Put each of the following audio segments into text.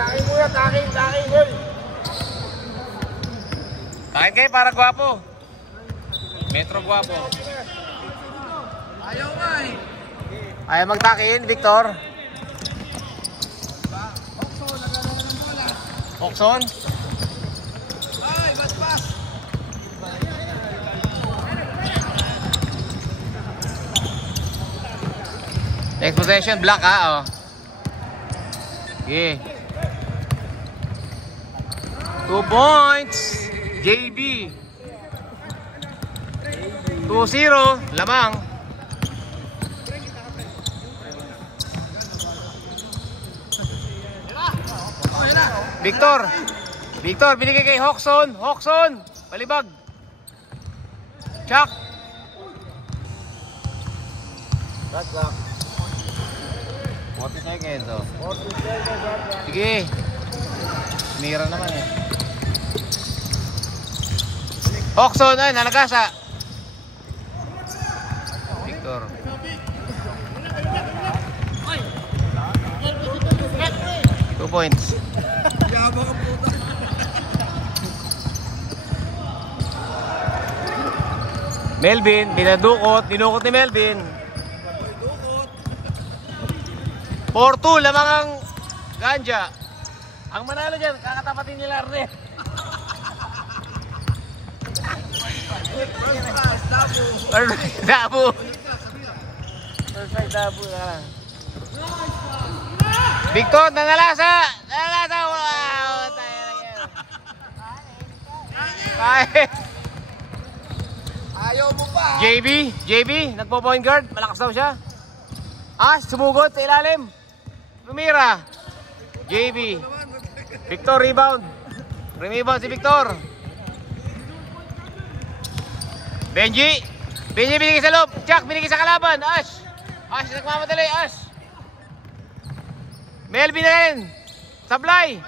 Takin mo yan, takin, boy. Takin kayo para gwapo. Metro gwapo. Ayaw nga eh. Ayaw magtakin, Victor. Okson. Ay, pas. Next possession, black oh. Okay. 2 points. JB. 2-0. Lamang. Victor, binigay kay Hoxon. Palibag. Chuck. That's up. 40 seconds, oh. 40 seconds. Sige. Mira naman eh. Hoxon, ay, nalagasa. Victor. Two points. Yabang ka puta. Melvin, dinukot ni Melvin. 4-2, lamang ang Ganja. Ang manalo dyan, kakatapatin ni Larne. Dabu. Victor, nanalasa. Wow, tayo lang yan. Kahit. Ayaw mo pa. JB, nagpo-point guard. Malakas daw siya. Sumugot sa ilalim. Lumira. JB. Victor, rebound. Rebound si Victor. Benji binigay sa loob. Chuck, binigay sa kalaban. Ash, nagmamadali. Melvin na rin. Sablay.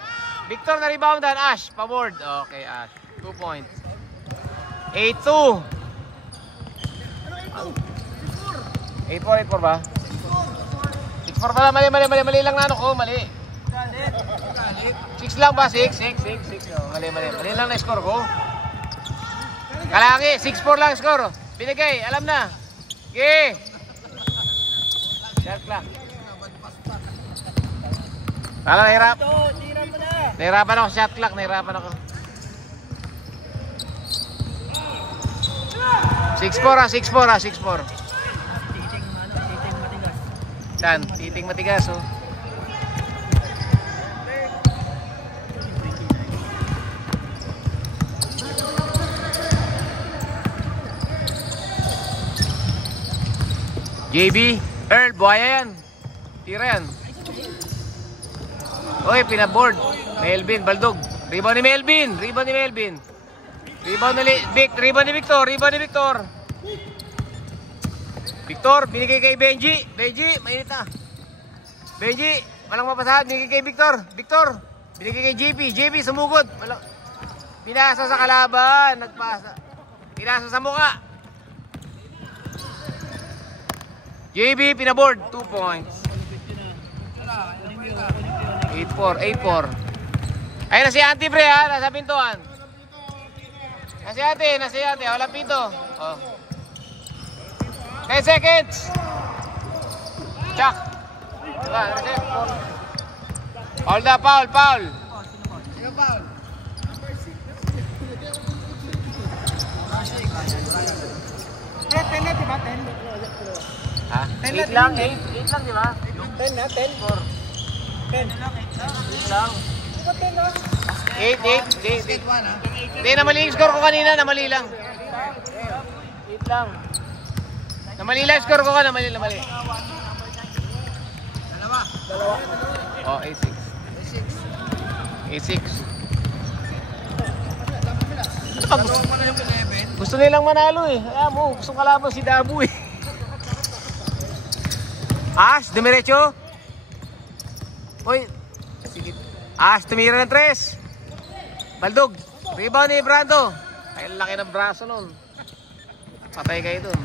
Victor na reboundan. Ash, pa-board. Okay, Ash. 2 points. 8-2. 8-4 ba? 6-4 pala. Mali lang na ano ko. Mali. 6 lang ba? 6. Mali. Mali lang na score ko. Kalaki, 6-4 lang score. Binigay, alam na. Okay. Shot clock. Nahirapan ako shot clock, nahirapan ako. 6-4. Titing matigas oh. JB, Earl, buhaya yan. Tira yan. Oy, pinaboard. Melvin, Baldog. Rebound ni Melvin. Rebound ni Victor. Victor, binigay kay Benji. Mainit na. Benji, walang mapasahan. Binigay kay Victor, binigay kay JP, sumugot. Pinasa sa kalaban. Nagpasa. Pinasa sa mukha. JB, pinaboard. 2 points. 8-4. Ayun na si Auntie Bre ha. Nasa pintuan. Nasi ate. Walang pinto. Oh. 10 seconds. Chuck. Foul na. Sino foul? Ten na, diba? 10. Ha? 8 lang, di ba? 10 na, 10. 10 lang, 8 lang. 8. Hindi, namali yung score ko kanina, namali lang. 8 lang. Namali lang yung score ko ka, namali. Dalawa. Oh, 8-6. Gusto nilang manalo eh. Alam mo, gustong kalaban si Dabu eh. Ash, dumiretso. Uy. Ash, tumira ng 3. Baldog. Rebound ni Brando. Ay, laki ng braso nun. Patay kayo dun.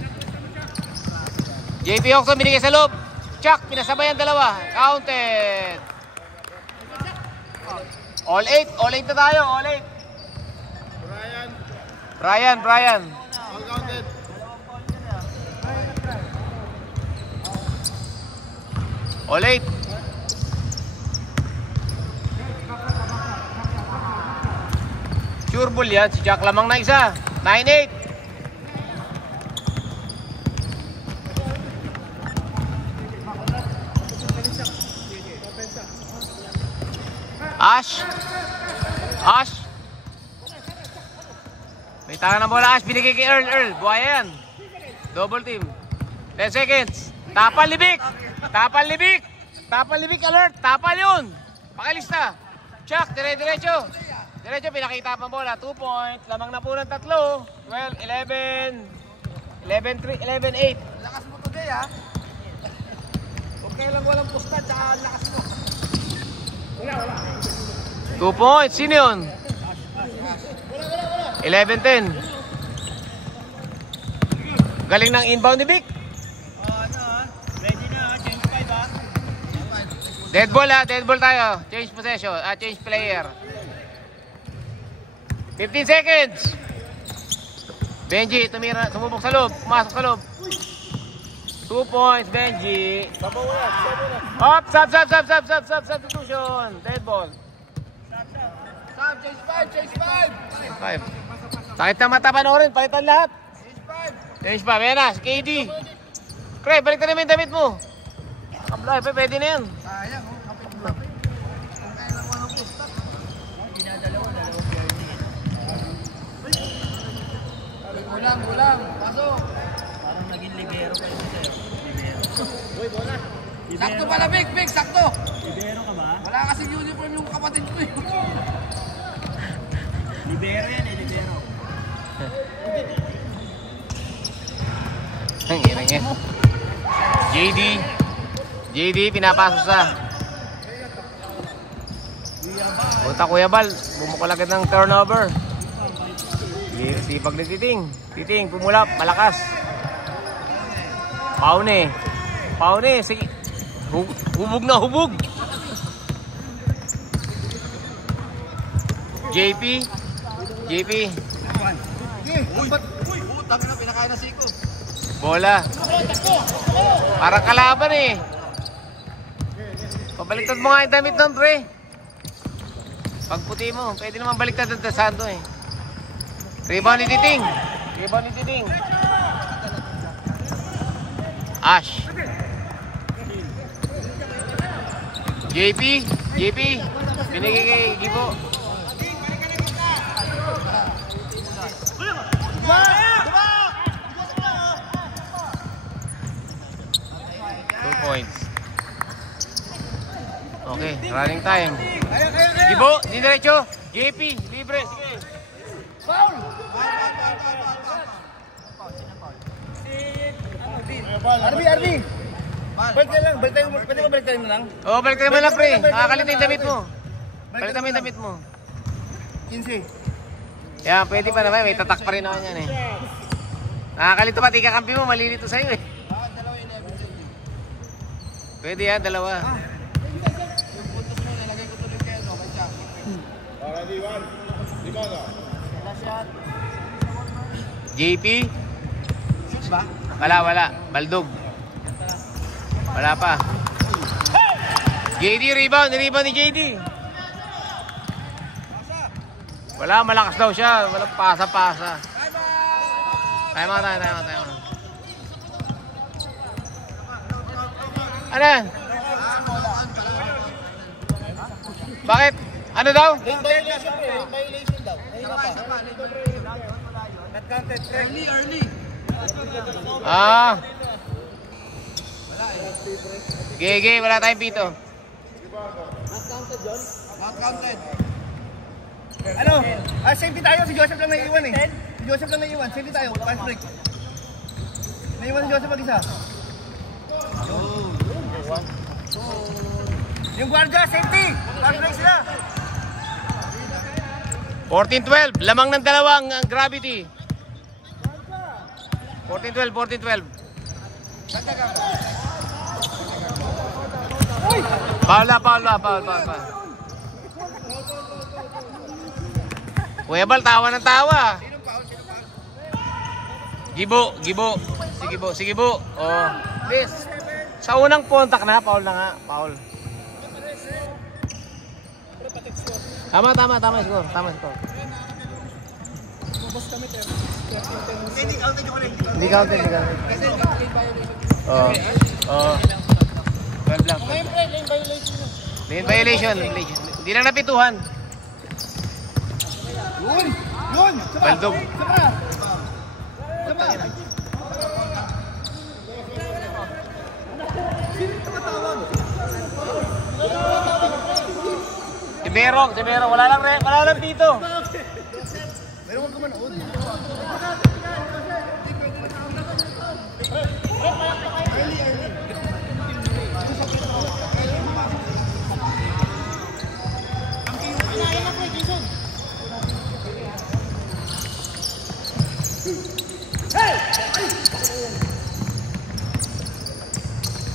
JP Hoxon, binigay sa loob. Chuck, pinasabayan dalawa. Counted. All 8 na tayo, all 8. Brian. All counted. All 8. Sure ball yan, si Jack lamang na isa. 9-8. Ash. May taka ng bola, Ash. Binigay kay Earl. Buhaya yan. Double team. 10 seconds. Tapal libik. Alert. Tapal yun. Pakilista. Chuck, dire-diretso. Pinakita pa ang bola. 2 points. Lamang na po ng 3. 12, 11, 11-3, 11-8. Lakas mo today, ha? Okay lang walang pusta, tsaka lakas mo. 2 points. Sino yun? 11-10. Galing ng inbound ni Vic. Ready na, change 5, ha? Dead ball tayo. Change possession, change player. 15 seconds. Benji, tumubok sa loob. Pumasok sa loob. 2 points, Benji. Up, substitution. Dead ball. Change 5. 5. Sakit na mata panoorin, palitan lahat. Change 5, ayan na, si KD. Craig, balik na naman yung damit mo. Kablay, pwede na yan. Sayang, kapit-lapit. Okay lang walang pusta. Pinadalawa. Gulang. Pasok. Parang naging libero kayo sa'yo. Libero. Uy, bola. Sakto pala, Big. Sakto. Libero ka ba? Wala kasing uniform yung kapatid ko yun. Libero yan, libero. Ang hirang yan. JD, pinapasok sa. Punta Kuya Bal, bumukol agad ng turnover. Sipag na Titing, pumulap, malakas. Paune, sige. Hubog na hubog. JP. Uy, utang na, pinakain na siko. Bola. Parang kalaban eh. Pabaliktad mo nga yung damit nun, pre. Pag puti mo, pwede naman baliktad ng tasando eh. Rebound ni Titing. Ash. JP. Binigay kay Gibo. Points. Okay, running time. Gibo, diretso. JP, libre. Sige. Foul! RB! Balik tayo lang, pwede ba balik tayo na lang? Oo, balik tayo lang, pre. Nakakalito yung damit mo. Balik tayo yung damit mo. 15. Yan, pwede pa naman. May tatak pa rin naman yan eh. Nakakalito pati kakampi mo, malilito sa'yo eh. Pwede yan, dalawa. Yung puntos mo, nilagay ko tuloy kayo, okay siya. Para D1. JP? Six ba? Wala. Baldog. Wala pa. JD, rebound ni JD. Wala, malakas daw siya. Walang pasa. Time out. Ano? Bakit? Ano daw? Lane violation daw. Isa pa. Not counted. Early. Gege, wala tayong pito. Not counted. Ano? Safety tayo. Si Joseph lang naiiwan eh. Safety tayo. Fast break. Naiiwan si Joseph mag-isa. Yung guardia, safety! Fast break sila! 14-12. Lamang ng dalawang gravity. 14-12. Paula. Kuya Bal, tawa ng tawa. Gibo. Sige po. Oh. Please. Sa unang contact na, foul na nga. Foul. Tama score. Hindi counted. Oh. 12 lang. Lane violation. Hindi lang napituhan. Yun! Baldog. Tibero. Wala lang dito. Meron ka manood.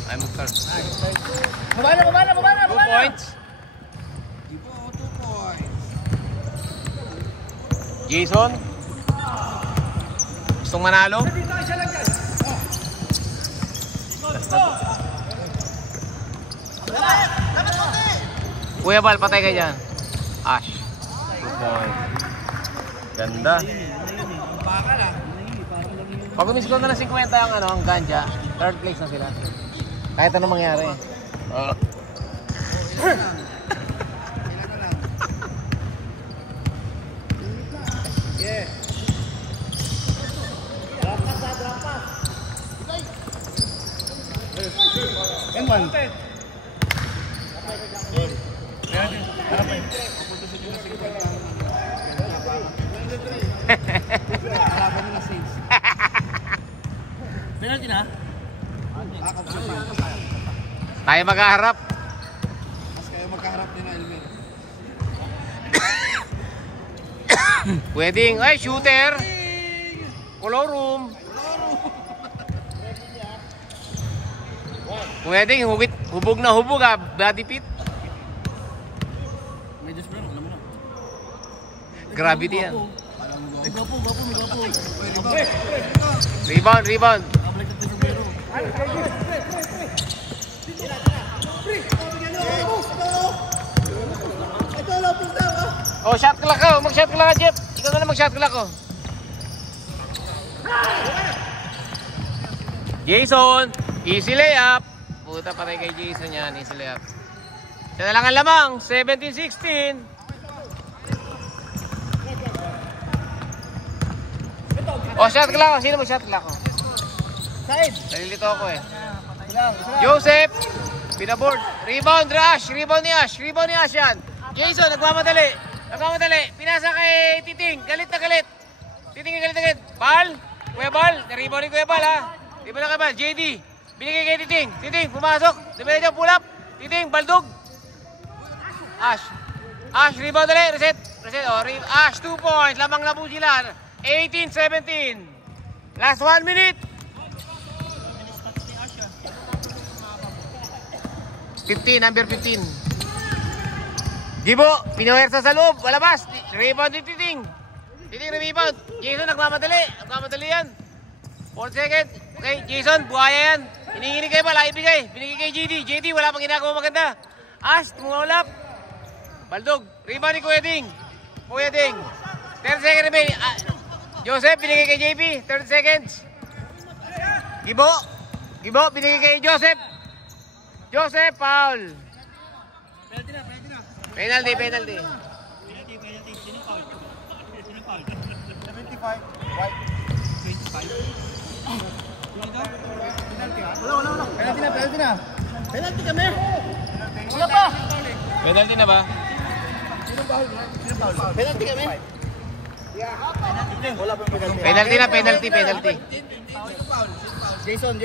Ay, Mukhtar. Baba na. 2 points. Jason. Gustong manalo. Kuya Bal, patay ka dyan. Ash. 2 points. Ganda. Pag umiscore na ng 50 ang ganja, third place na sila. Kahit anong mangyari. Yeah. M1. Penalty na? Tayo maghaharap. Mas kayo magkaharap din na Elmer. Pwedeng, ay shooter. Color room. Pwedeng, hubog na hubog ha. Body pit. May Diyos bro, alam mo na. Gravity yan. Ay, gapo. Rebound. Kabalik na tayo sa bero. Oh, shot clock ka. Mag-shot clock ka, Jeff. Ikaw na lang mag-shot clock ko. Jason, easy layup. Puta, patay kay Jason yan. Easy layup. Siya na lang ang lamang. 17-16. Oh, shot clock. Sino mag-shot clock ko? Side. Nalilito ako eh. Joseph. Pinaboard. Rebound ni Ash yan. Jason, nagmamadali. Pinasa kay Titing. Galit na galit. Bal. Kuya Bal. Narebound ni Kuya Bal ha. Di ba na kay Bal? JD. Binigay kay Titing. Pumasok. Diba na pull up. Titing, baldog. Ash, rebound dali. Reset. Oh, Ash, 2 points. Lamang na po sila. 18-17. Last 1 minute. 15, number 15. Gibo, pinawersa sa loob, walabas. Rebound ni Titing. Rebound. Jason, nagmamadali yan. 4 seconds. Okay, Jason, buhaya yan. Hiningi kay Bala, ibigay. Binigay kay JD, wala pang ginagawa maganda. Ash, tumulap. Baldog, rebound ni Kuya Ding. 30 seconds remain. Joseph, binigay kay JP, 30 seconds. Gibo, binigay kay Joseph, foul. Penalty. Sino foul? 75. White. 25. Wala. Penalty na. Penalty kami. Wala pa. Penalty na ba? Sino foul? Penalty kami. Wala pa penalty. Penalty. Jason.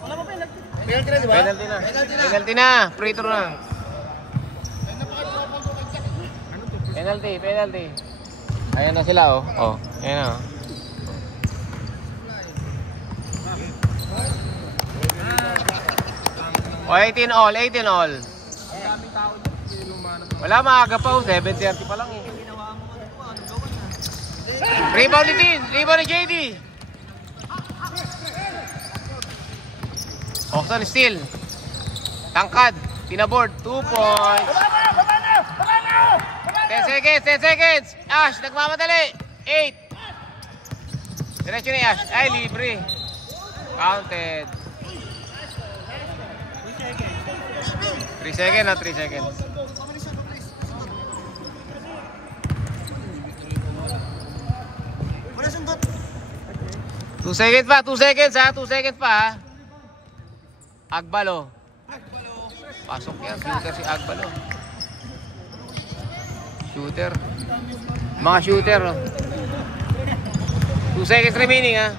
Wala pa penalty. Penalty na, di ba? Penalty na. Free throw na. Penalty. Ayan na sila oh. Ayan na. Oh, 18 all. Wala, maaga pa oh. 7:30 pa lang eh. Rebound ni Tin. Rebound ni JD. Oxon steal. Tangkad. Pinaboard. 2 points. 10 seconds. 10 seconds. Ash, nagmamadali. 8. Diretso ni Ash. Ay, libre. Counted. 3 seconds na 3 seconds. 2 seconds pa, 2 seconds ha, 2 seconds pa ha. Agbalo. Pasok yan, shooter si Agbalo. Shooter. Mga shooter. 2 seconds remaining ha.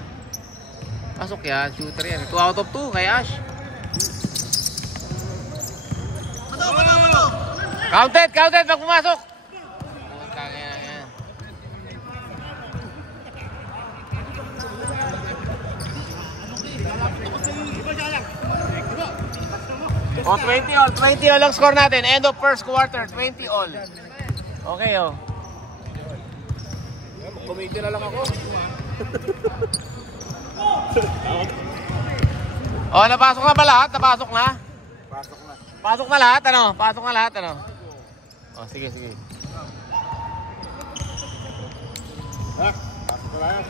Pasok yan, shooter yan. 2 out of 2 kay Ash. Counted, counted pag pumasok. Puta yan, yan. Oh, 20 all. 20 all ang score natin. End of first quarter. 20 all. Okay, oh. Kumiti na lang ako. Oh, napasok na ba lahat? Napasok na? Pasok na. Pasok na lahat, ano? Pasok na lahat, ano? Oh, sige, sige. Pasok na yan.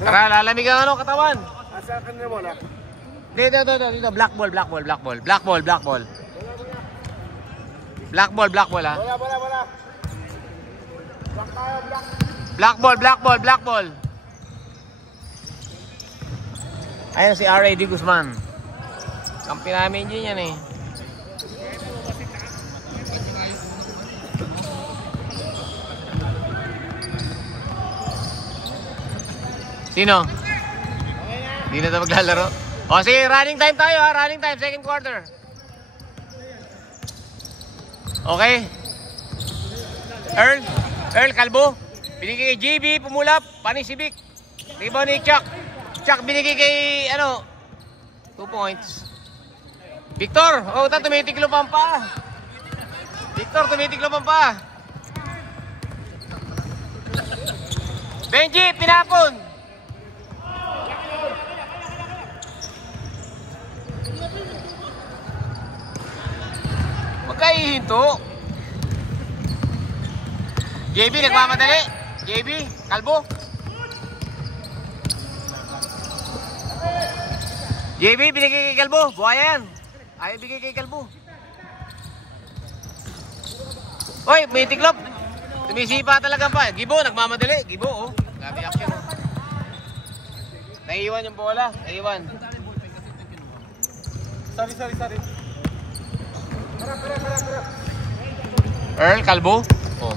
Tara, lalamig ang ano, katawan. Asa ka na bola? Dito. Black ball. Black ball, ha? Bola. Black ball. Ayun si R.A.D. Guzman. Kampi namin din yan eh. Sino? Hindi na ito maglalaro. O sige, running time tayo ha. Running time, second quarter. Okay. Earl, kalbo. Binigay kay JB, pumulap. Pani si Vic. Rebound ni Chuck. Chuck binigay kay, 2 points. Victor, tumitiklo pa ang paa. Benji, pinapon. Magkaihinto. JB, nagmamadali. JB, kalbo. JB, binigay kay Kalbo. Buhayan. Ayaw bigay kay Kalbo. Hoy, may tiklop. Tumisipa talaga pa. Gibo, nagmamadali. Gibo, oh. Grabe action, oh. Naiiwan yung bola. Naiiwan. Sorry. Earl, Kalbo. Oh.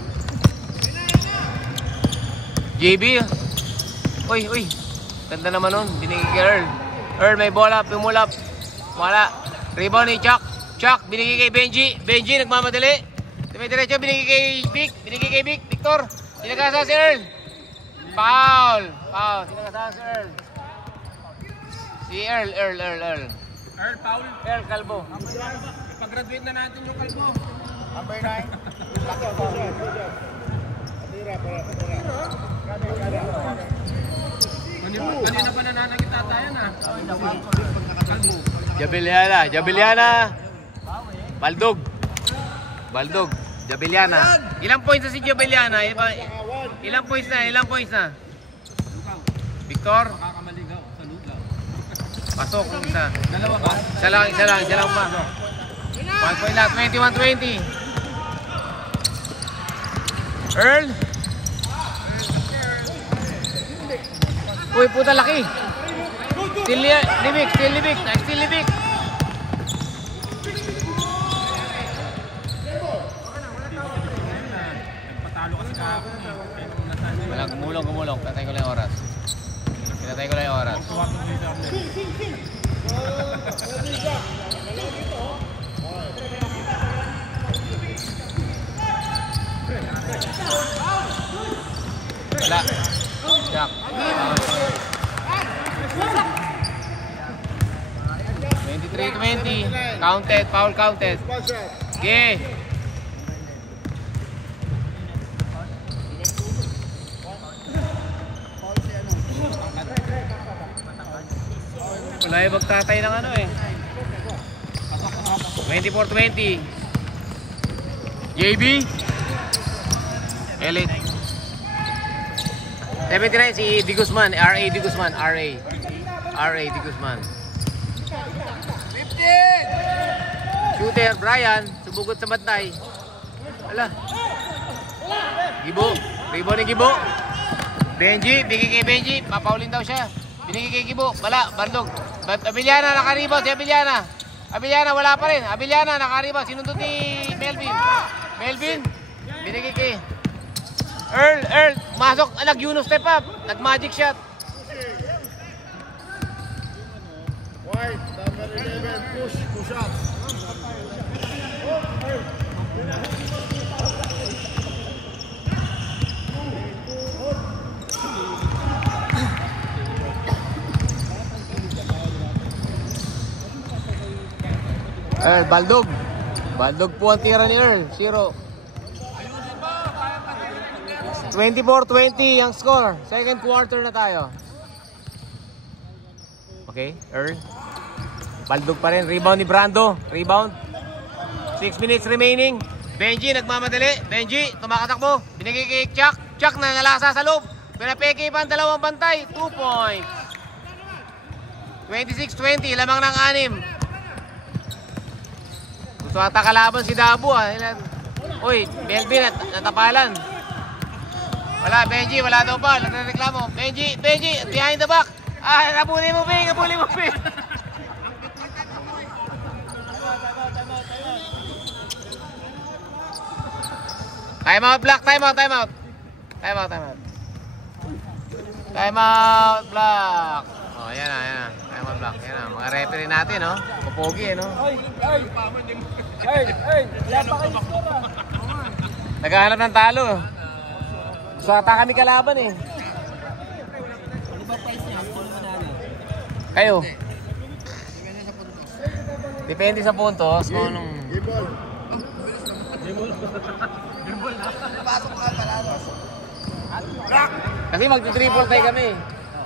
JB. Uy. Ganda naman nun. Binigay kay Earl, may bola. Pumulap. Wala. Rebound ni Chuck. Chuck, binigay kay Benji, nagmamadali. Diretso, binigay kay Vic. Victor, sinagasa si Earl. Foul. Sinagasa si Earl. Si Earl. Earl, foul. Earl, Kalbo. Pag-graduate na natin yung Kalbo. Number 9. Kanina pa nananagit ata yan ha. Kalbo. Jabiliana. Baldog. Jabiliana. Ilang points na si Jabiliana? Ilang points na? Victor? Makakamaligaw sa lugaw. Pasok kung isa. Dalawa ba? Isa lang pa. 1 point lang, 21-20. Earl? Uy, puta laki. Still libik. Patalo kasi kahapon eh. Wala, gumulong. Pinatay ko lang yung oras. Wala. Jack. 23-20. Foul counted. Okay. Ayaw magtatay ng ano eh. 24-20. JB. Elite. 79 si Di Guzman. RA Di Guzman. RA Di Guzman. 15! Shooter Brian. Subugot sa bantay. Ala. Gibo. Rebound ni Gibo. Benji. Bigay kay Benji. Papaulin daw siya. Binigay kay Gibo. Wala. Bandog. Abiliana nakarebound. Si Abiliana. Abiliana wala pa rin. Abiliana nakarebound. Sinundot ni Melvin. Melvin. Binigay kay Earl. Masok. Nag-Yuno step up. Nag-magic shot. White, number 11, push up. Baldog. Baldog po ang tira ni Earl. 0. 24-20 ang score. Second quarter na tayo. Okay, Earl. Baldog pa rin. Rebound ni Brando. Rebound. 6 minutes remaining. Benji nagmamadali. Benji, tumakatakbo. Binigay kay Chuck. Chuck na nalasa sa loob. Pinapeke pa ang dalawang bantay. 2 points. 26-20. Lamang ng 6. Gusto ata kalaban si Dabo. Uy, Melvin natapalan. Wala, Benji. Wala daw ba? Nagreklamo. Benji. Behind the back. Nabuli mo, Bing. Time out, Black. Time out, Black. Oh, yan na. Time out, Black. Yan na. Mga referee natin, no? Pupogi, no? Naghahanap ng talo. Gusto ata kami kalaban, eh. Kayo? Depende sa puntos kung anong... Kasi mag-triple tie kami.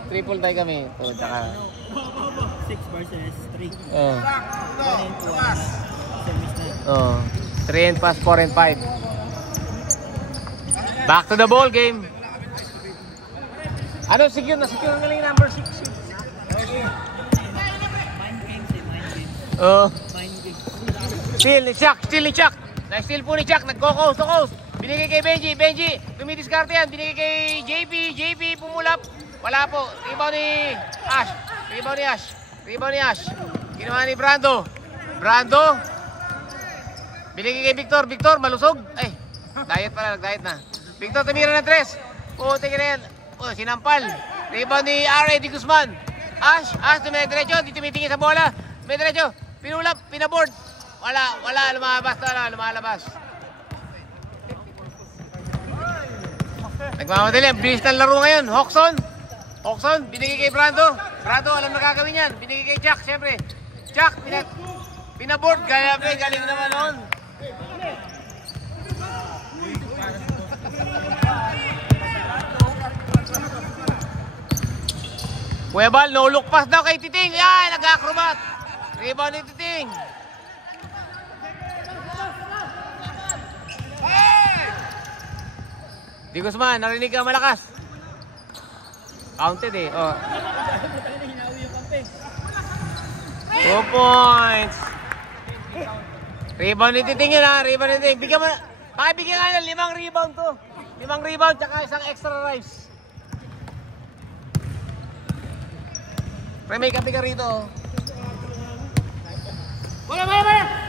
Triple tie kami. So, tsaka... 6 versus 3. 3 and pass, 4 and 5. Back to the ball game. Ano, secure na lang yung number 6. Steal ni Chuck. Na-steal po ni Chuck. Nagko-coast to coast. Binigay kay Benji. Tumidiskarte yan. Binigay kay JP pumulap. Wala po. Rebound ni Ash. Ginawa ni Brando. Binigay kay Victor, malusog. Ay, nag-diet na. Victor tumira ng 3. Puti ka na yan. Sinampal. Rebound ni RA Di Guzman. Ash, diretso. Di tumitingin sa bola. Diretso. Pinulap, pinaboard. Wala, lumalabas. Nagmamadali, ang bilis ng laro ngayon. Hoxon, binigay kay Brando, alam na gagawin yan. Binigay kay Chuck, siyempre. Chuck, pinaboard. Galing naman noon. Kuwebal, no look pass daw kay Titing. Yan, nag-acrobat. Rebound ni Titing. Di Guzman, narinig ka malakas. Counted eh. 2 points. Rebound ni Titing yun ha. Bigyan mo na. Pakibigyan nga ng 5 rebound to. 5 rebound tsaka isang extra rice. Pre, may kape ka rito.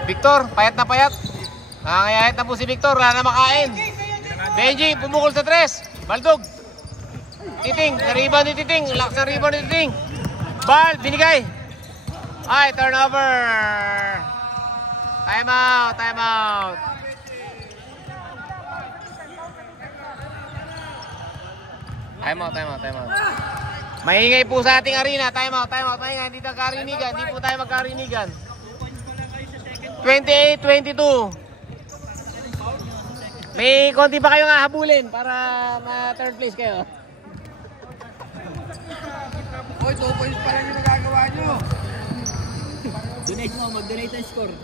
Victor, payat na payat. Nakakayahit na po si Victor. Wala na makain. Benji, pumukol sa 3. Baldog. Titing, na-rebound ni Titing. Lakas na rebound ni Titing. Ball, binigay. Ay, turnover. Time out. Maingay po sa ating arena. Time out. Maingay, hindi po tayo magkarinigan. 28-22. May konti pa kayong hahabulin para ma-third place kayo. 2 points pa lang yung nagagawa nyo. Donate mo, mag-donate ang score.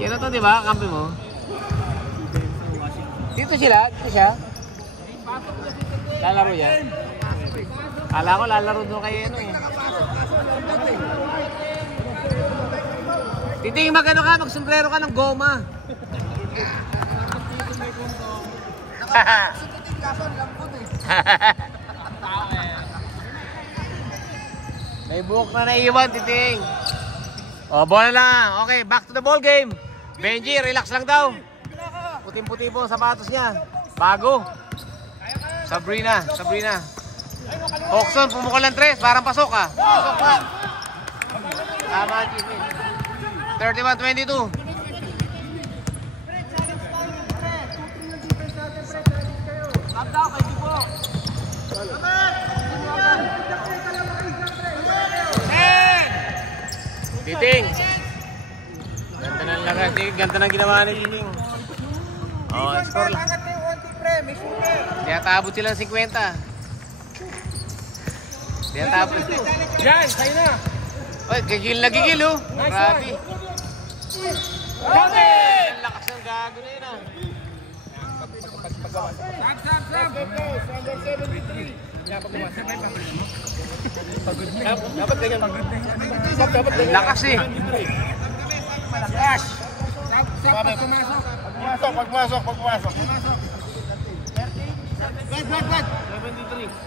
Yan na to, di ba? Kampi mo. Dito sila? Dito siya? Lalaro yan? Kala ko lalaro doon kayo ano eh. Titing, magano ka? Magsombrero ka ng goma. May buhok na naiiwan, Titing. O, bola lang. Okay, back to the ball game. Benji, relax lang daw. Puting-puti po ang sapatos niya. Bago. Sabrina. Oxon, pumukol ng 3. Parang pasok ka. Pasok pa. Tama, Jimmy. 31-22. Titing. Ganda ng lagas. Ganda ng ginawa ni Titing. Oh, score lang. Kaya taabot silang 50. Kaya taabot. Yan, kayo na. Oy, gigil oh. Grabe. Ang lakas ng gago na yun ah. Dapat ganyan. Ang lakas eh. Pagmasok. Bad.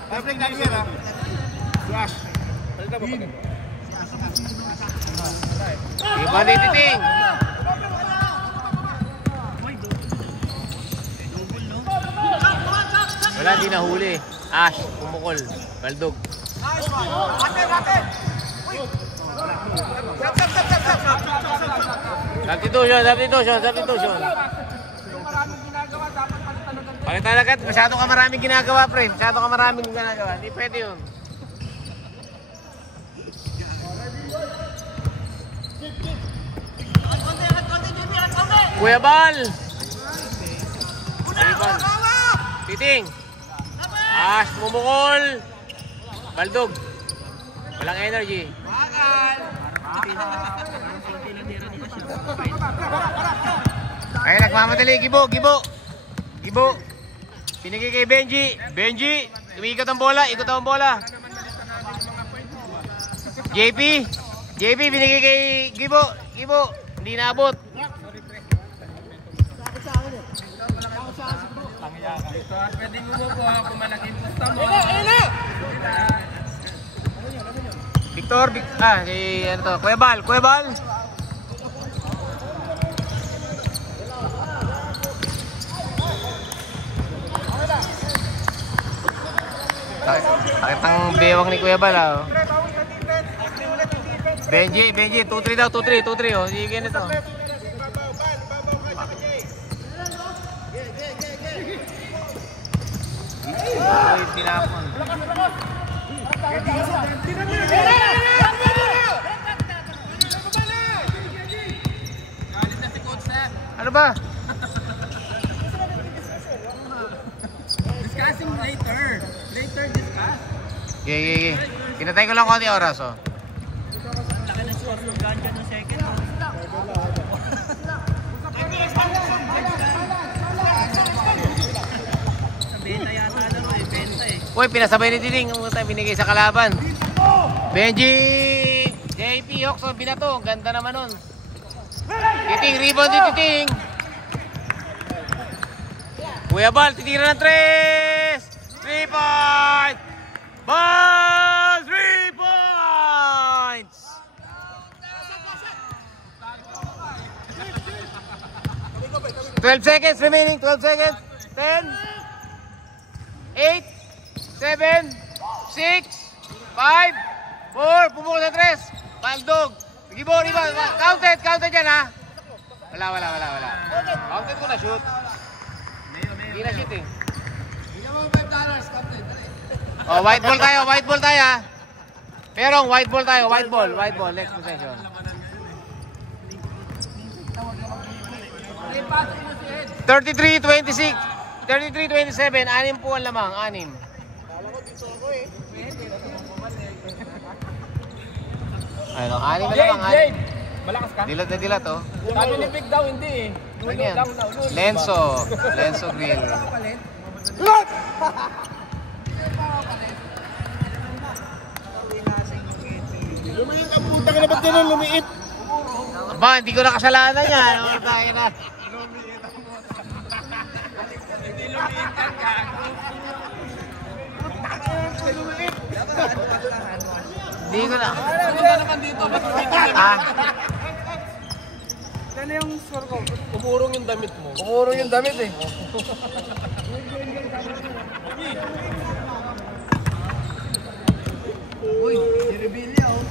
73. Flash. Iba ni Titing. Wala, di nahuli. Ash, pumukol. Baldog. Substitution. Bakit talaga? Masyado ka maraming ginagawa, pre. Hindi pwede yun. Kuya Bal. Titing. Ash, pumukol. Baldog. Walang energy. Ay, nagmamadali. Gibo. Pinigay kay Benji. Ikot ang bola. JP, binigay kay Gibo. Hindi naabot. Pwede mo po kung malaking pusta mo. Victor, ano to? Kuya Bal. Bakit ang bewang ni Kuya Bal ah? Benji, 2-3 daw, 2-3 oh. Sige ganito. Ay, tinapon. Ano ba? Discussing later discuss. Okay. Pinatay ko lang konti oras oh. Laki na score ng ganja ng second. Benta yata laro eh, benta eh. Uy, pinasabay ni Titing ang binigay sa kalaban. Benji! JP, Oxon, binato. Ganda naman nun. Titing, rebound din Titing. Kuya Bal, titira ng 3! 3 points! Ball! 3 points! $12 seconds remaining. 12 seconds. 10, 8, 7, 6, 5, 4, pumukul na 3. Baldog. Gibo. Counted yan ha. Wala. Counted ko na shoot. Hindi na shoot eh. Bigyan mo $5, captain. Oh, white ball tayo ha. Pero white ball tayo, white ball. Next possession. 33-26. 33-27. 6 po ang lamang. 6. Ano, anim na Jade, lang, anim. Jade! Malakas ka? Dilat na dilat, oh. Sabi ni Vic daw, hindi eh. Ano yan? Lenso. Lenso grill. Lumiit ang puta ka na ba't ganun lumiit? Aba, hindi ko na kasalanan yan. Ano tayo na? Hindi ko na. Ano ba naman dito? Ba't umitin? Ah, Ano yung score ko? Umurong yung damit mo. Umurong yung damit eh. Uy, si Rebilla oh.